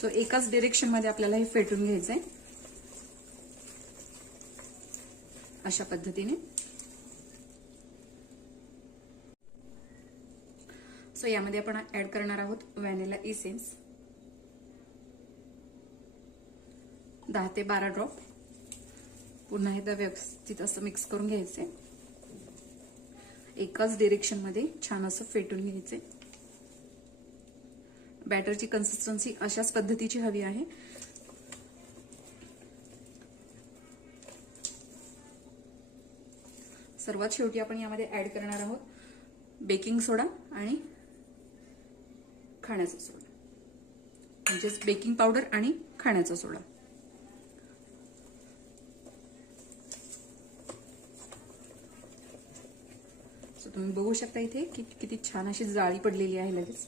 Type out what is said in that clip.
So एकाच direction मध्ये आपल्याला हे फेटून घ्यायचंय अशा पद्धतीने. सो यामध्ये आपण ऍड करणार आहोत व्हॅनिला इसेन्स 10 ते 12 ड्रॉप. पुन्हा एकदा व्यवस्थित असं मिक्स करून घ्यायचंय. एकाच डिरेक्शन मध्ये छान असं फेटून घ्यायचंय. बॅटरची कन्सिस्टन्सी अशाच पद्धतीची हवी आहे. सर्वात शेवटी आपण यामध्ये ऍड करणार आहोत बेकिंग सोडा आणि खाण्याचा सोडा, म्हणजेच बेकिंग पावडर आणि खाण्याचा सोडा. सो तुम्ही बघू शकता इथे किती छान अशी जाळी पडलेली आहे लगेच.